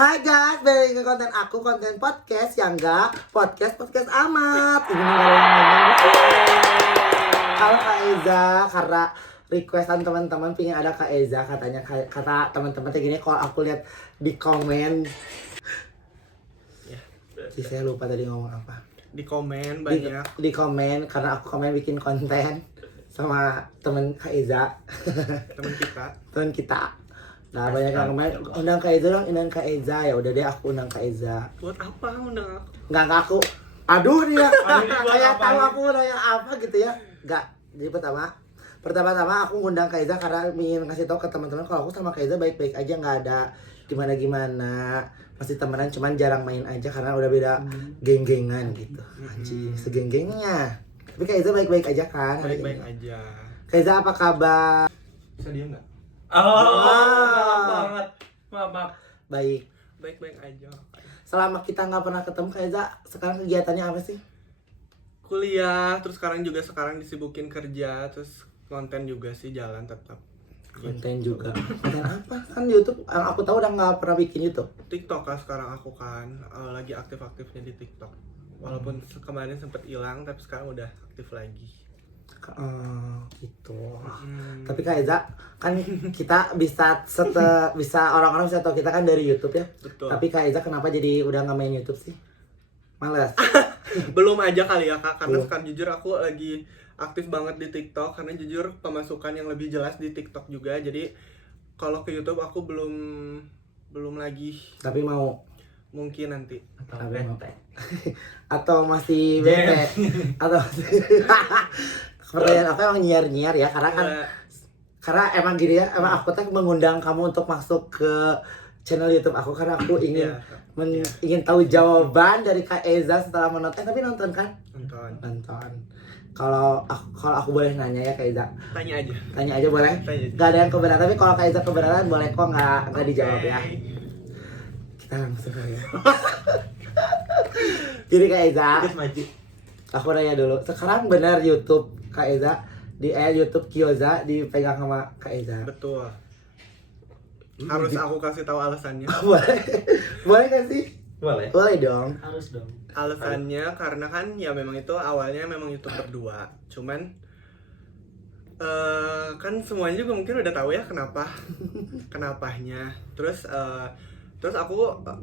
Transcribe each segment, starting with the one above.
Hai guys, balik ke konten aku, konten podcast yang enggak podcast amat. Ini halo Kak Eza, karena requestan teman-teman pingin ada Kak Eza, katanya kata teman-teman kayak gini. Kalau aku lihat di komen, sih saya lupa tadi ngomong apa. Di komen banyak. Di komen karena aku komen bikin konten sama temen Kak Eza, temen kita. Nah banyak yang kemarin undang Kak Eza dong, undang Kak Eza. Ya udah deh aku undang Kak Eza. Buat apa undang aku? Enggak aku. Aduh dia. Kayak tahu aku nanya apa gitu ya. Enggak. Jadi pertama aku ngundang Kak Eza karena ingin ngasih tahu ke teman-teman kalau aku sama Kak Eza baik-baik aja, nggak ada gimana-gimana. Masih temenan, cuman jarang main aja karena udah beda geng-gengan gitu. Anjing, segeng-gengnya. Tapi Kak Eza baik-baik aja kan? Baik-baik aja. Kak Eza apa kabar? Bisa diam nggak? Maaf banget. Maaf. Baik. Baik-baik aja. Selama kita nggak pernah ketemu Kak Eza, sekarang kegiatannya apa sih? Kuliah, terus sekarang disibukin kerja, terus konten juga sih jalan tetap. Konten juga. Konten apa? Kan YouTube, yang aku tahu udah nggak pernah bikin YouTube. TikTok kan sekarang aku kan lagi aktif-aktifnya di TikTok. Walaupun kemarin sempet hilang, tapi sekarang udah aktif lagi. Gitu. Tapi Kak Eza, kan kita bisa orang-orang bisa tahu kita kan dari YouTube ya. Betul. Tapi Kak Eza kenapa jadi udah nggak main YouTube sih? Males. Belum aja kali ya Kak, karena sekarang jujur aku lagi aktif banget di TikTok karena jujur pemasukan yang lebih jelas di TikTok juga. Jadi kalau ke YouTube aku belum lagi. Tapi mau Mungkin nanti. atau masih bete atau pertanyaan aku emang nyiar ya karena kan karena emang gini ya, emang aku tuh mengundang kamu untuk masuk ke channel YouTube aku karena aku ingin ingin tahu jawaban dari Kak Eza setelah menonton. Tapi nonton kan? Nonton. Kalau aku boleh nanya ya Kak Eza. Tanya aja boleh. Gak ada yang kebenaran, tapi kalau Kak Eza kebenaran boleh kok nggak dijawab ya. Kita langsung ya. Jadi Kak Eza, aku nanya dulu. Sekarang benar YouTube Kak Eza di YouTube Kyoza dipegang sama Kak Eza? Betul. Harus aku kasih tahu alasannya. Boleh kan sih? Boleh dong. Harus dong. Alasannya karena kan ya memang itu awalnya memang YouTube berdua. Cuman kan semuanya juga mungkin udah tahu ya kenapanya. Terus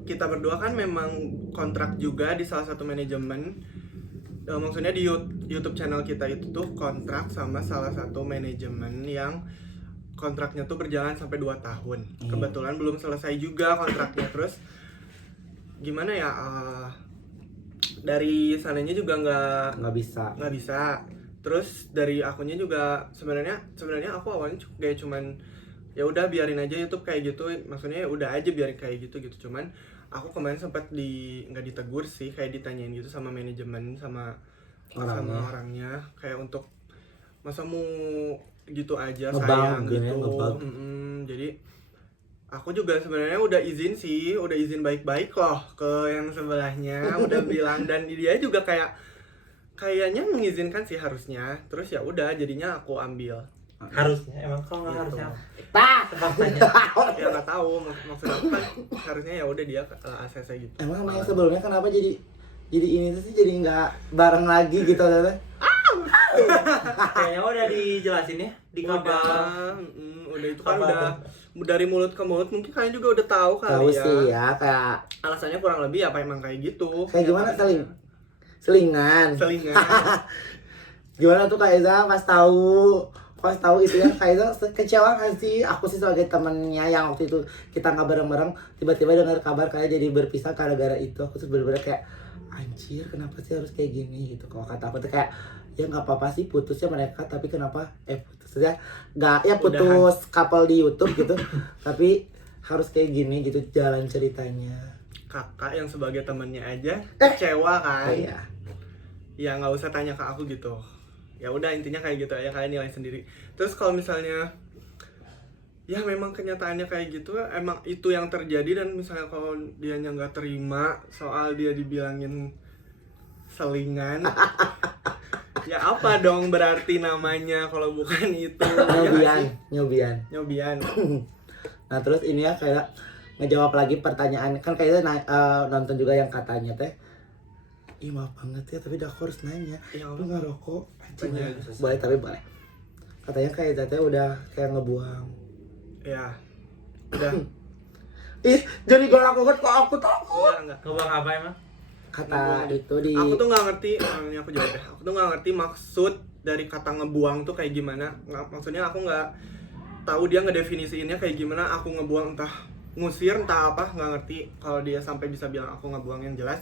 kita berdua kan memang kontrak juga di salah satu manajemen. Maksudnya di YouTube channel kita itu tuh kontrak sama salah satu manajemen yang kontraknya tuh berjalan sampai 2 tahun. Kebetulan belum selesai juga kontraknya. Terus gimana ya, dari sananya juga nggak bisa. Terus dari akunnya juga sebenarnya aku awalnya kayak cuman ya udah biarin aja YouTube kayak gitu. Maksudnya ya udah aja biarin kayak gitu. Cuman aku kemarin sempat nggak ditegur sih, kayak ditanyain gitu sama manajemen sama orangnya kayak untuk masa mau gitu aja sayang gitu. Jadi aku juga sebenarnya udah izin baik-baik loh ke yang sebelahnya, udah bilang, dan dia juga kayaknya mengizinkan sih harusnya. Terus ya udah jadinya aku ambil. Harusnya emang kalau nggak harusnya Ya nggak tahu, maksud aku kan harusnya ya udah dia ACC gitu. Emang yang sebelumnya kenapa jadi ini tuh sih, jadi nggak bareng lagi gitu tante? kayaknya udah dijelasin ya di kabar. Udah itu kan udah dari mulut ke mulut, mungkin kalian juga udah tahu kali Tahu ya. sih ya, kayak Alasannya kurang lebih apa emang kayak gitu. kayak gimana selingan. Gimana tuh Kak Eza pas tahu itu ya, Kak Eza kecewa nggak sih? Aku sih sebagai temennya yang waktu itu kita nggak bareng-bareng, tiba-tiba dengar kabar kayak jadi berpisah gara-gara itu. Aku tuh bener-bener kayak anjir, kenapa sih harus kayak gini gitu. Kalau kata aku tuh kayak ya nggak apa-apa sih putusnya mereka, tapi kenapa putusnya nggak ya putus couple di YouTube gitu tapi harus kayak gini gitu jalan ceritanya. Kakak yang sebagai temennya aja kecewa kan? Iya. Ya nggak usah tanya ke aku gitu. Ya udah intinya kayak gitu aja, kalian nilai sendiri. Terus kalau misalnya ya memang kenyataannya kayak gitu, emang itu yang terjadi, dan misalnya kalau dianya nggak terima soal dia dibilangin selingan ya apa dong berarti namanya kalau bukan itu? Nyobian. Nyobian. Nah terus ini ya kayak ngejawab lagi pertanyaan kan kayaknya nonton juga yang katanya teh ih maaf banget ya tapi aku harus nanya lu ngerokok anjing ya boleh tapi boleh katanya kayak teh udah kayak ngebuang ya udah ih jadi galak banget kok aku takut enggak Ngebuang apa emang? kata itu di aku tuh nggak ngerti ini aku jawab deh aku tuh nggak ngerti maksud dari kata ngebuang tuh kayak gimana maksudnya aku nggak tahu dia ngedefinisiinnya kayak gimana aku ngebuang entah ngusir entah apa nggak ngerti kalau dia sampai bisa bilang aku ngebuang. Yang jelas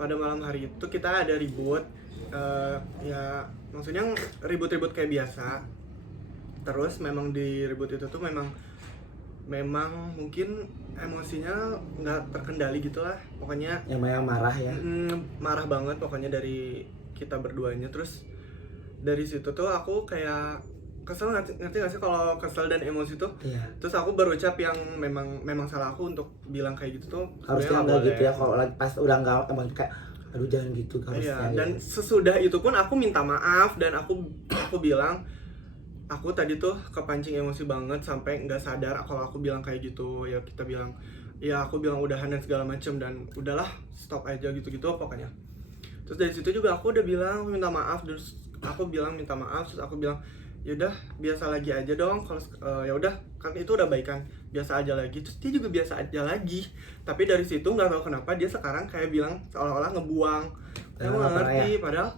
pada malam hari itu kita ada ribut ya maksudnya ribut-ribut kayak biasa terus memang di ribut itu tuh memang mungkin emosinya nggak terkendali gitulah pokoknya yang marah ya marah banget pokoknya dari kita berduanya. Terus dari situ tuh aku kayak kesel, ngerti gak sih kalau kesel dan emosi tuh iya. Terus aku berucap yang memang salah aku untuk bilang kayak gitu tuh harusnya nggak gitu ya kalau lagi pas udah nggak emang kayak aduh jangan gitu harusnya iya, dan gitu. sesudah itu pun aku minta maaf dan aku bilang aku tadi tuh kepancing emosi banget sampai nggak sadar kalau aku bilang kayak gitu. Ya kita bilang ya aku bilang udahan dan segala macem dan udahlah stop aja gitu pokoknya. Terus dari situ juga aku udah bilang minta maaf terus aku bilang minta maaf terus aku bilang yaudah biasa lagi aja dong kalau ya udah kan itu udah baikan biasa aja lagi. Terus dia juga biasa aja lagi tapi dari situ nggak tahu kenapa dia sekarang kayak bilang seolah-olah ngebuang. Saya nggak ngerti padahal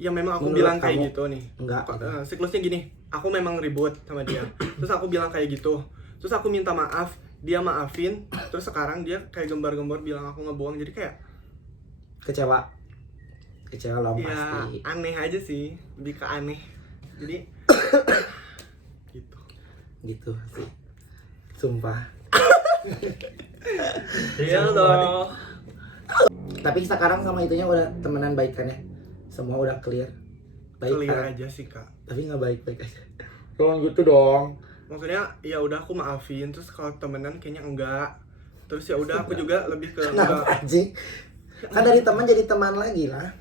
ya memang aku menurut bilang kamu, kayak gitu nih enggak siklusnya gini aku memang ribut sama dia terus aku bilang kayak gitu terus aku minta maaf dia maafin terus sekarang dia kayak gembar-gembor bilang aku ngebuang jadi kayak kecewa loh ya pasti aneh aja sih lebih ke aneh jadi gitu sih sumpah Iya dong. tapi sekarang sama itunya udah temenan baikan ya semua udah clear clear aja sih kak tapi nggak baik aja jangan gitu dong maksudnya ya udah aku maafin terus kalau temenan kayaknya enggak terus ya udah aku juga lebih ke kenapa anjing kan dari teman jadi teman lagi lah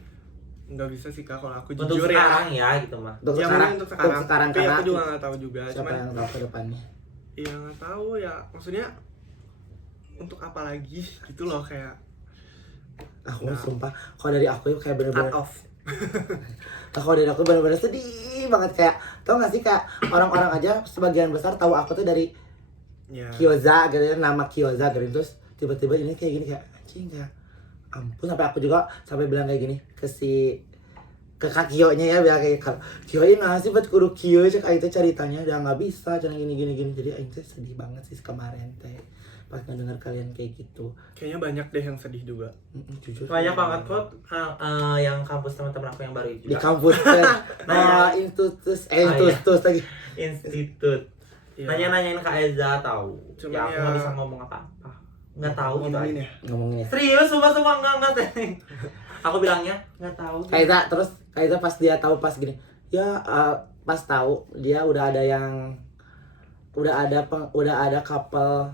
nggak bisa sih kak kalau aku Untuk jujur sekarang ya gitu mah. untuk ya sekarang untuk sekarang tapi karena aku juga nggak tahu juga siapa cuman yang tahu ke depannya iya nggak tahu ya maksudnya untuk apa lagi gitu loh kayak aku sumpah kalau dari aku kayak bener-bener cut off kalau dari aku bener-bener sedih banget kayak tau gak sih kayak orang-orang aja sebagian besar tahu aku tuh dari ya. Kyoza gitu nama Kyoza gitu terus tiba-tiba ini kayak gini kayak anjing kayak ampun sampai aku juga sampai bilang kayak gini ke kak Kyo-nya ya bilang kayak kalau Kyo ini ngasih buat kudu Kyo cek itu ceritanya udah nggak bisa jangan gini jadi aing tuh sedih banget sih kemarin teh pas ngedenger kalian kayak gitu Kayaknya banyak deh yang sedih juga. Jujur Banyak banget kok yang kampus teman-teman aku yang baru itu di juga. kampus kan institutus lagi Institut. Iya. Nanya-nanyain Kak Eza tahu. Cuman Ya aku ya- nggak bisa ngomong apa-apa. Nggak tahu gitu Ngomongin aja. ya. ngomongin ya Serius, sumpah enggak teh. Aku bilangnya nggak tahu. Kayak pas dia tahu pas gini ya pas tahu dia udah ada couple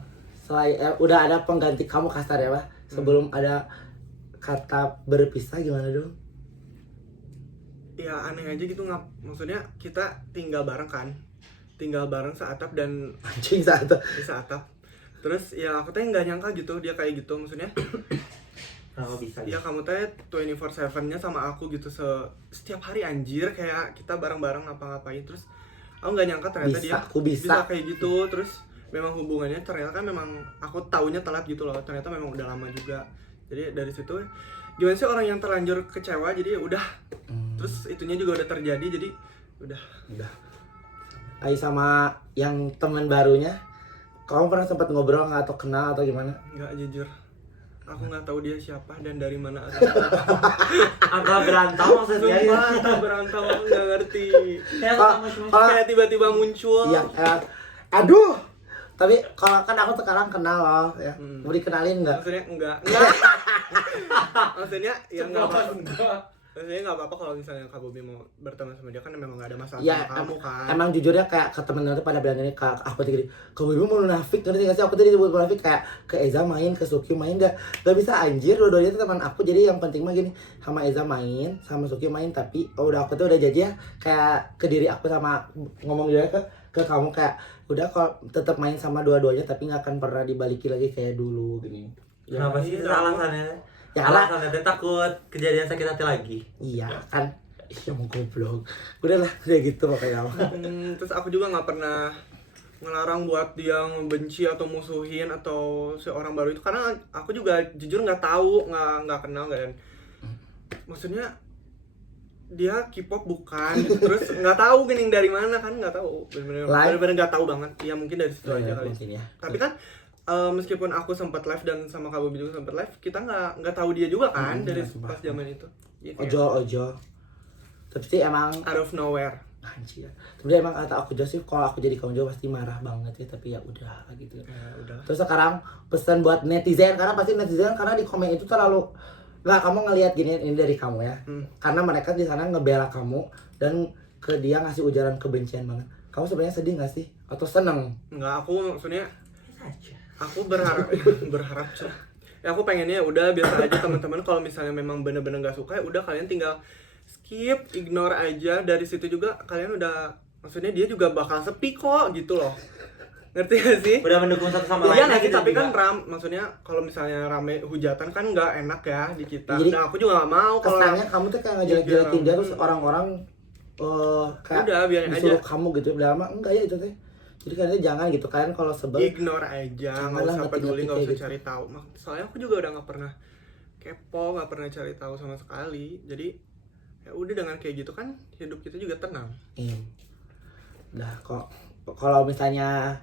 udah ada pengganti kamu kasar ya Pak sebelum ada kata berpisah gimana dong? Ya aneh aja gitu maksudnya kita tinggal bareng kan. Tinggal bareng seatap dan Anjing saat di seatap. Terus ya aku teh nggak nyangka gitu dia kayak gitu maksudnya. Kenapa bisa? Ya kamu teh 24/7-nya sama aku gitu setiap hari anjir kayak kita bareng-bareng ngapa-ngapain terus aku nggak nyangka ternyata aku bisa kayak gitu terus memang hubungannya ternyata kan memang aku taunya telat gitu loh ternyata memang udah lama juga jadi dari situ gimana sih orang yang terlanjur kecewa jadi ya udah terus itunya juga udah terjadi jadi udah Ai sama yang teman barunya kamu pernah sempat ngobrol nggak atau kenal atau gimana? nggak jujur aku nggak tahu dia siapa dan dari mana Agak berantau maksudnya. sumpah berantau aku nggak ngerti Ya, Kalau- kayak tiba-tiba muncul Iya, aduh. Tapi kalau kan aku sekarang kenal loh, ya. Mau dikenalin nggak? maksudnya enggak maksudnya ya enggak maksudnya nggak apa-apa kalau misalnya Kak Bobi mau berteman sama dia kan memang nggak ada masalah Ya, sama kamu kan emang jujurnya kayak ke temen-temen pada bilang ini ke aku tadi Kak Ibu mau munafik ngerti gak sih aku tadi disebut munafik kayak ke Eza main ke Suki main gak bisa anjir dua-duanya itu teman aku jadi yang penting mah gini sama Eza main sama Suki main tapi udah aku tuh udah janji ya kayak ke diri aku sama ngomong juga ke kamu kayak udah kalau tetap main sama dua-duanya tapi nggak akan pernah dibalikin lagi kayak dulu gini. Kenapa sih itu alasannya? Ya, karena- Alasannya teh takut kejadian sakit hati lagi. Iya kan. Iya mau goblok. Udah lah udah gitu pokoknya. Terus aku juga nggak pernah ngelarang buat dia membenci atau musuhin atau seorang baru itu, karena aku juga jujur nggak tahu, nggak kenal dan maksudnya dia K-pop bukan gitu. Terus nggak tahu gini dari mana kan, nggak tahu benar-benar nggak tahu banget ya, mungkin dari situ aja kali. Ya. Tapi kan meskipun aku sempat live dan sama Kak Bobi juga sempat live, kita nggak tahu dia juga kan dari pas zaman itu ya, Ojo tapi sih emang out of nowhere. anjir. Sebenarnya emang kata aku sih kalau aku jadi kaum Jawa pasti marah banget ya, tapi ya udah gitu. Ya udah. Terus sekarang pesan buat netizen, karena pasti netizen karena di komen itu terlalu nggak, kamu ngelihat gini, ini dari kamu ya. Karena mereka di sana ngebela kamu dan ke dia ngasih ujaran kebencian banget. Kamu sebenarnya sedih nggak sih atau seneng? Nggak, aku maksudnya aku berharap sih. Ya aku pengennya udah biasa aja teman-teman, kalau misalnya memang bener-bener nggak suka ya udah kalian tinggal skip, ignore aja. Dari situ juga kalian udah, maksudnya dia juga bakal sepi kok gitu loh. Ngerti gak sih? Udah mendukung satu sama Iya lain. nanti, gitu tapi juga. kan maksudnya kalau misalnya rame hujatan kan nggak enak ya di kita. Jadi, nah aku juga nggak mau kalau kesannya kamu tuh kayak ngejelek-jelekin dia, terus orang-orang kayak udah biarin aja, disuruh kamu gitu. Udah lama enggak ya itu teh. Jadi kalian jangan gitu, kalian kalau sebel ignore aja, nggak janganlah usah peduli, nggak usah ngetik-ngetik cari tahu. Soalnya aku juga udah nggak pernah kepo, nggak pernah cari tahu sama sekali. Jadi ya udah, dengan kayak gitu kan hidup kita juga tenang. Iya. Nah, kok kalau misalnya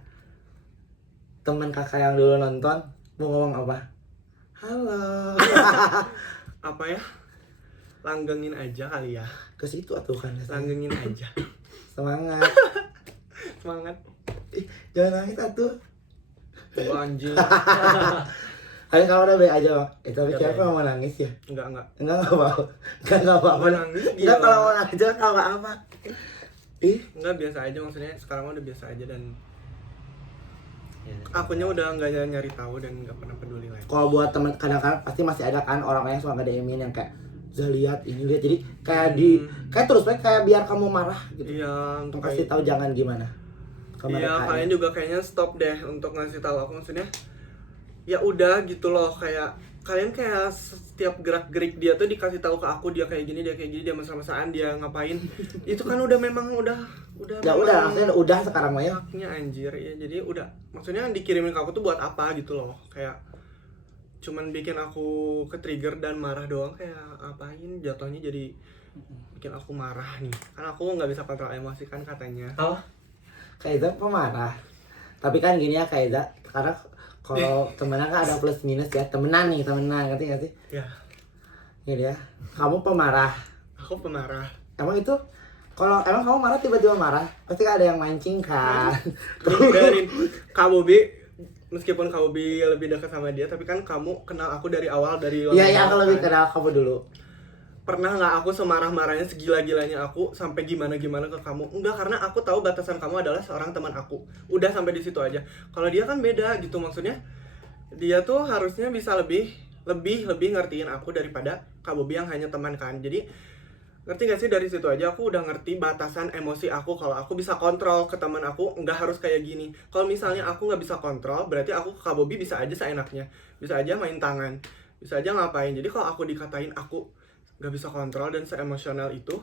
teman kakak yang dulu nonton mau ngomong apa? Halo. Apa ya? Langgengin aja kali ya. Ke situ atuh kan. Langgengin aja. Semangat. Semangat. Ih, jangan nangis atuh. Oh, anjing. Kalian kalau udah baik aja, Bang. Tapi Udah siapa baik. mau nangis ya? Enggak. Enggak apa-apa. Enggak apa-apa. Mau nangis Enggak, gila. kalau mau nangis jangan apa-apa. Ih, Enggak, biasa aja, maksudnya sekarang mah udah biasa aja dan Ya, akunya udah nggak nyari tahu dan nggak pernah peduli lagi. kalau buat temen kadang-kadang pasti masih ada kan orang yang suka nge-DM-in yang kayak lihat ini lihat, jadi kayak kayak terus kayak biar kamu marah gitu. Iya, Untuk untuk kasih tahu jangan gimana. Ke Iya, mereka, kalian juga kayaknya stop deh untuk ngasih tahu aku, maksudnya ya udah gitu loh, kayak kalian kayak setiap gerak-gerik dia tuh dikasih tahu ke aku, dia kayak gini, dia mesra-mesraan, dia ngapain. Itu kan udah memang udah Ya udah, maksudnya udah sekarang mah ya. haknya anjir ya. Jadi udah, maksudnya dikirimin ke aku tuh buat apa gitu loh. Kayak cuman bikin aku ke-trigger dan marah doang, kayak apain jatuhnya, jadi bikin aku marah nih. Kan aku nggak bisa kontrol emosi kan katanya. Oh, Kaiza pemarah. Tapi kan gini ya Kaiza, karena kalau temenan kan ada plus minus ya. Temenan, ngerti gak sih? Ya, Gitu ya. Kamu pemarah. aku pemarah. Emang itu kalau emang kamu marah tiba-tiba marah, pasti kan ada yang mancing kan. Biarin Kak Bobi, meskipun Kak Bobi lebih dekat sama dia, tapi kan kamu kenal aku dari awal, dari Iya, ya aku kan. lebih kenal kamu dulu. Pernah nggak aku semarah-marahnya, segila-gilanya aku sampai gimana-gimana ke kamu? Enggak, karena aku tahu batasan kamu adalah seorang teman aku. Udah sampai di situ aja. Kalau dia kan beda gitu, maksudnya dia tuh harusnya bisa lebih ngertiin aku daripada Kak Bobi yang hanya teman kan. Jadi ngerti gak sih, dari situ aja aku udah ngerti batasan emosi aku. Kalau aku bisa kontrol ke teman aku, nggak harus kayak gini. Kalau misalnya aku nggak bisa kontrol, berarti aku ke Kak Bobi bisa aja seenaknya, bisa aja main tangan, bisa aja ngapain. Jadi kalau aku dikatain aku nggak bisa kontrol dan seemosional itu,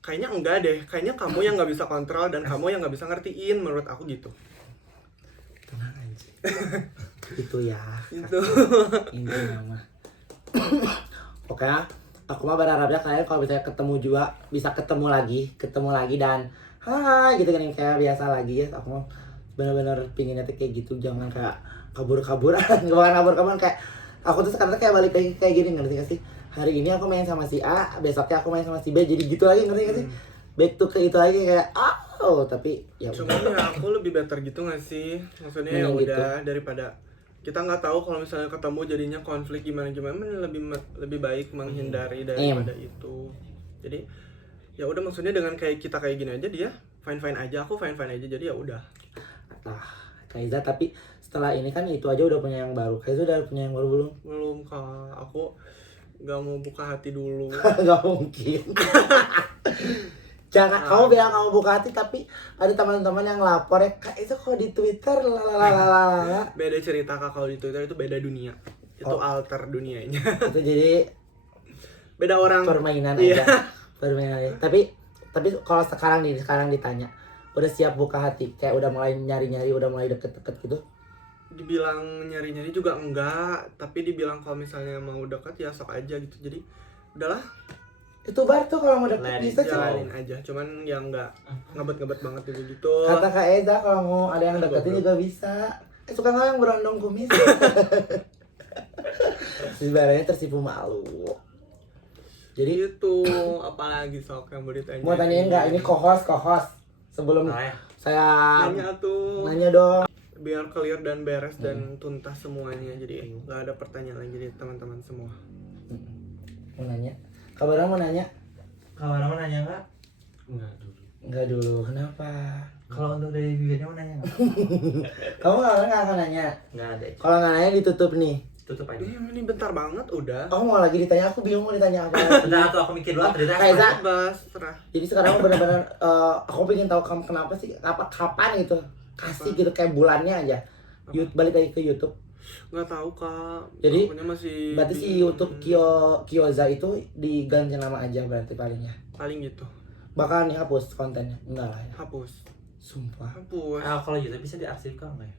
kayaknya enggak deh. Kayaknya kamu yang nggak bisa kontrol dan kamu yang nggak bisa ngertiin, menurut aku gitu. Tenang aja. Itu ya. Itu. Ini nama. Oke, aku mah berharapnya kalian kalau bisa ketemu juga bisa ketemu lagi dan hai gitu kan, kayak biasa lagi ya. Aku mah bener-bener pinginnya tuh kayak gitu, jangan kayak kabur-kaburan. Bukan kabur-kaburan, kayak aku tuh sekarang kayak balik lagi kayak gini, ngerti gak sih? Hari ini aku main sama si A, besoknya aku main sama si B, jadi gitu lagi, ngerti gak sih? Back to ke itu lagi kayak tapi ya Cuman ya aku lebih better gitu gak sih? Maksudnya ya Mending udah daripada kita nggak tahu kalau misalnya ketemu jadinya konflik gimana, lebih baik menghindari daripada itu. Jadi ya udah, maksudnya dengan kayak kita kayak gini aja, dia fine aja, aku fine aja, jadi ya udah. Nah, Kaiza, tapi setelah ini kan itu aja udah punya yang baru. Kaiza udah punya yang baru belum? Belum Kak, aku nggak mau buka hati dulu. Gak mungkin. Jangan kamu bilang kamu buka hati tapi ada teman-teman yang lapor ya Kak itu kok di Twitter lalalala. Beda cerita Kak, kalau di Twitter itu beda dunia. Itu alter dunianya. Itu jadi Beda orang. permainan Iya. aja. Permainan aja. Tapi kalau sekarang ditanya, udah siap buka hati? Kayak udah mulai nyari-nyari, udah mulai deket-deket gitu? Dibilang nyari-nyari juga enggak, tapi dibilang kalau misalnya mau dekat ya sok aja gitu. Jadi udahlah, Itu bar tuh kalau mau deket Let it bisa go. jalanin aja. Cuman yang enggak ngebet-ngebet banget gitu. Kata Kak Eza kalau mau ada yang deketin juga bisa. Suka nggak yang berondong kumis? Sebenarnya tersipu malu. Jadi Gitu, apalagi sok yang mau ditanya. mau tanya enggak? Ini co-host. Sebelum saya Nanya tuh. nanya dong. Biar clear dan beres dan tuntas semuanya. Jadi nggak ada pertanyaan lagi dari teman-teman semua. Mau nanya? Kabarnya mau nanya? Kalau nama nanya enggak? Enggak dulu. Kenapa? Kalau untuk dari bibirnya mau nanya enggak? Kamu nggak akan nanya? Enggak ada. Kalau nggak nanya ditutup nih. Tutup aja. Ini bentar banget udah. Aku mau lagi ditanya, aku bingung mau ditanya apa. Bentar tuh aku mikir dulu cerita. Kayak Za, Bas, terah. jadi sekarang benar-benar aku pengen tahu kamu kenapa sih, kapan gitu kasih gitu kayak bulannya aja. Balik lagi ke YouTube. Nggak tahu Kak. Jadi, Pokoknya masih Berarti si YouTube Kyoza itu diganti nama aja berarti palingnya. paling gitu. Bakal nih hapus kontennya? Enggak lah ya. Hapus. Sumpah. Hapus. Kalau YouTube bisa diarsipkan enggak ya?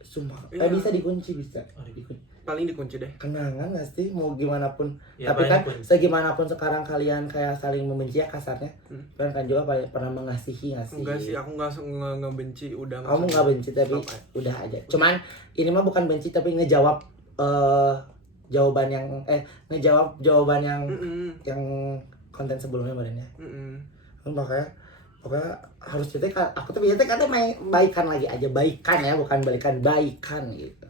Sumpah. Iya. Bisa dikunci bisa. Oh, dikunci. Paling dikunci deh. Kenangan gak sih mau gimana pun. Ya, Tapi kan paling dikunci. segimanapun sekarang kalian kayak saling membenci ya kasarnya. Hmm. Kalian kan juga pernah mengasihi gak sih? Enggak sih, aku nggak benci udah. Kamu maksudnya. nggak benci tapi Stop aja. udah aja. Cuman ini mah bukan benci tapi ngejawab jawaban yang ngejawab jawaban yang Mm-mm. yang konten sebelumnya badannya. Mm-mm. Pokoknya harus cerita aku tuh biasanya kata main baikan lagi aja, baikan ya bukan baikan gitu.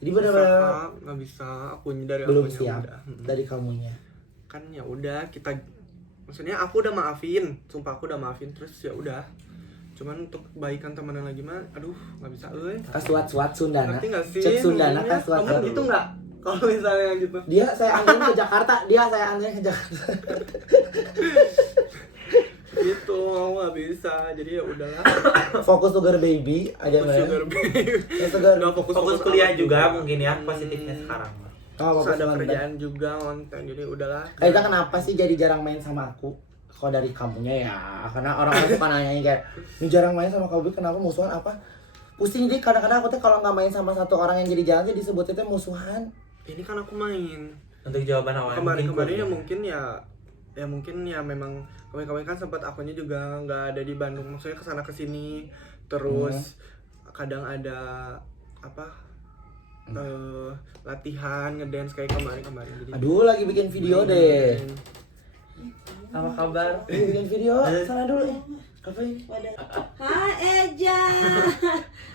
Jadi Bisa, benar-benar Kak. Nggak bisa, akunya dari belum akunya siap udah. Mm-mm. dari kamunya. Kan ya udah kita, maksudnya aku udah maafin, sumpah aku udah maafin, terus ya udah. Cuman untuk baikan temenan lagi mah, aduh nggak bisa Kasuat-suat Sundana. ngerti nggak sih Cek Sundana ngomongnya? kasuat. Kamu gitu nggak kalau misalnya gitu? Dia saya anterin ke Jakarta, saya anterin ke Jakarta. Gitu aku nggak bisa, jadi ya udahlah. Fokus sugar baby aja Sugar baby. Sugar. Nggak Fokus kuliah amat juga mungkin ya positifnya Hmm. sekarang. Oh, Terus Bapak ada dengan kerjaan juga konten, jadi udahlah. Kaita kenapa sih jadi jarang main sama aku? Kalau dari kamunya ya, karena orang-orang suka nanya kayak, ini jarang main sama kamu, kenapa musuhan apa? Pusing jadi kadang-kadang aku tuh kalau nggak main sama satu orang yang jadi jarang tuh disebutnya tuh musuhan. Ini kan aku main. Untuk jawaban awal Kemarin-kemarin ya mungkin ya memang kemarin kan sempat akunya juga nggak ada di Bandung, maksudnya kesana kesini terus kadang ada apa latihan ngedance kayak kemarin jadi Aduh, lagi bikin video deh. Apa kabar? Lagi bikin video, sana dulu. Apa ini? Hai Eja,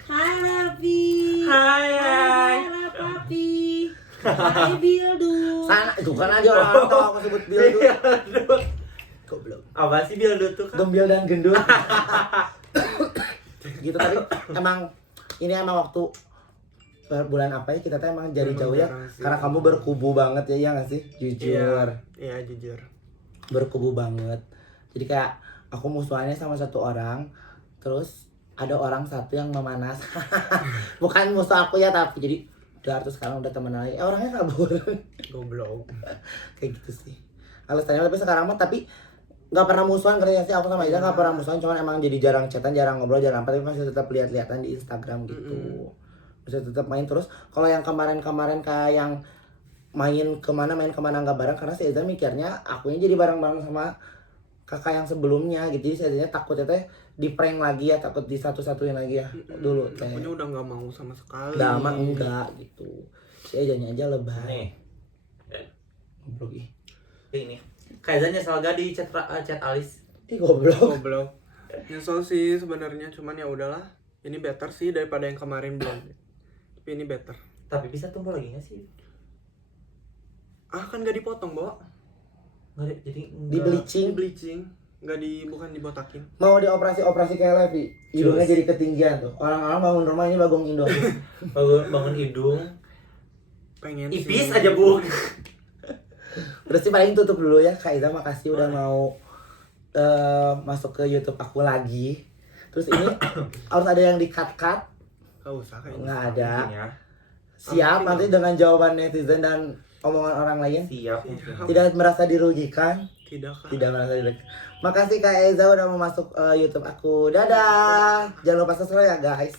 hai Raffi, Hai. Papi, hai Bildu. Sana, itu kan aja orang tahu aku sebut Bill dulu. Goblok. Apa sih Bill tuh kan? Gembel dan gendut. Gitu tapi emang ini emang waktu bulan apa ya kita tuh emang jari Emang jauh ya jarang sih. karena kamu berkubu banget ya nggak sih jujur iya jujur berkubu banget jadi kayak aku musuhannya sama satu orang terus ada orang satu yang memanas bukan musuh aku ya tapi jadi udah terus sekarang udah temen lagi orangnya kabur goblok kayak gitu sih alasannya tapi sekarang mah tapi nggak pernah musuhan kerja sih aku sama Ida nggak pernah musuhan cuman emang jadi jarang chatan jarang ngobrol jarang apa tapi masih tetap lihat-lihatan di Instagram gitu masih tetap main terus kalau yang kemarin-kemarin kayak yang main kemana nggak bareng karena si Ida mikirnya akunya jadi bareng-bareng sama kakak yang sebelumnya gitu jadi si Ida takutnya teh di prank lagi ya takut di satu-satuin lagi ya dulu teh akunya udah nggak mau sama sekali udah amat enggak gitu si Idanya aja lebay Nih, goblok ih ini. Kayaknya nyesel gak di chat Alis? ih goblok goblok nyesel sih sebenarnya cuman ya udahlah ini better sih daripada yang kemarin belum tapi ini better Tapi bisa tumbuh lagi gak sih? kan gak dipotong Bo Nggak, jadi di bleaching bleaching nggak bukan dibotakin mau dioperasi kayak Levi hidungnya jadi ketinggian tuh orang-orang bangun rumah ini bagong Indo bangun hidung pengen ipis sih. aja Bu. udah sih paling tutup dulu ya Kak Ida makasih udah mau masuk ke YouTube aku lagi. Terus ini harus ada yang di-cut. Gak usah kayaknya. Nggak ada. Mungkin ya. Siap nanti dengan jawaban netizen dan omongan orang lain. Siap mungkin. Tidak merasa dirugikan. Tidak Kak. Tidak merasa dirugikan. Makasih Kak Eza udah mau masuk YouTube aku. Dadah. Jangan lupa subscribe ya guys.